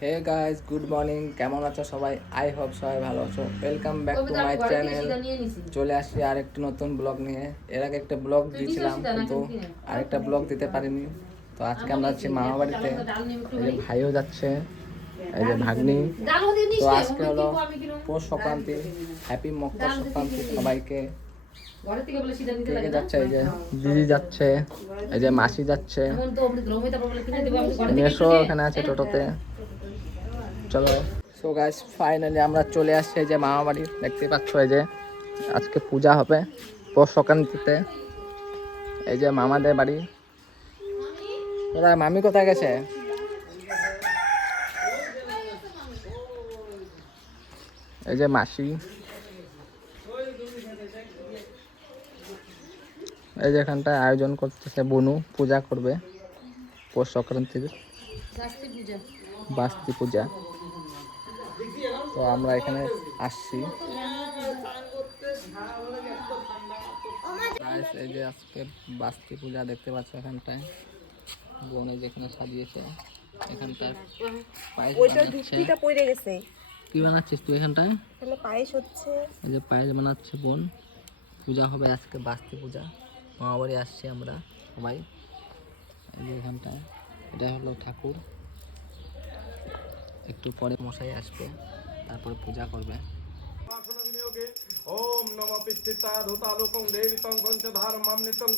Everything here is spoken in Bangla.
Hey guys, good morning. কেমন আছো সবাই? আই হোপ সবাই ভালো আছো। Welcome back to my channel. চলে আসছি আরেকটি নতুন ব্লগ নিয়ে। এর আগে একটা ব্লগ দিয়েছিলাম কিন্তু আরেকটা ব্লগ দিতে পারিনি। তো আজকে আমরা যাচ্ছি মামা বাড়িতে। এই যে ভাইও যাচ্ছে, এই যে ভাগ্নি। তো আজকে হলো পৌষ সংক্রান্তি। হ্যাপি মকর সংক্রান্তি সবাইকে। কে কে যাচ্ছে? এই যে দিদি যাচ্ছে, এই যে মাসি যাচ্ছে, মেশো এখানে আছে টোটোতে। চলো। সো গাইস, ফাইনালি আমরা চলে আসছি এই যে মামা বাড়ি। দেখতে পাচ্ছ এই যে আজকে পূজা হবে পৌষ সংক্রান্তিতে। এই যে মামাদের বাড়ি। কোথায় মামি, কোথায় গেছে? এই যে মাসি, এই যে এখানটায় আয়োজন করতেছে, বনু পূজা করবে পৌষ সংক্রান্তির বাস্তি পূজা। তো আমরা এখানে আসছি। Guys, এই যে আজকে বাস্তি পূজা দেখতে পাচ্ছ এখানটায় বোনে যেখানে সাজিয়েছে। এখানটায় পায়েস বানাচ্ছে। কি বানাচ্ছিস তুই এখানটায়? পায়েস হচ্ছে। এই যে পায়েস বানাচ্ছে বোন। পূজা হবে আজকে, বাস্তি পূজা। মামা বাড়ি আসছি আমরা সবাই। এই যে এখানটায় এটা হলো ঠাকুর। একটু পরে মশাই আসবে, তারপরে পূজা করবে। ওম নমঃ পিষ্টিতা ধূতালোকং দেবিতং পঞ্চধারম মামনিতং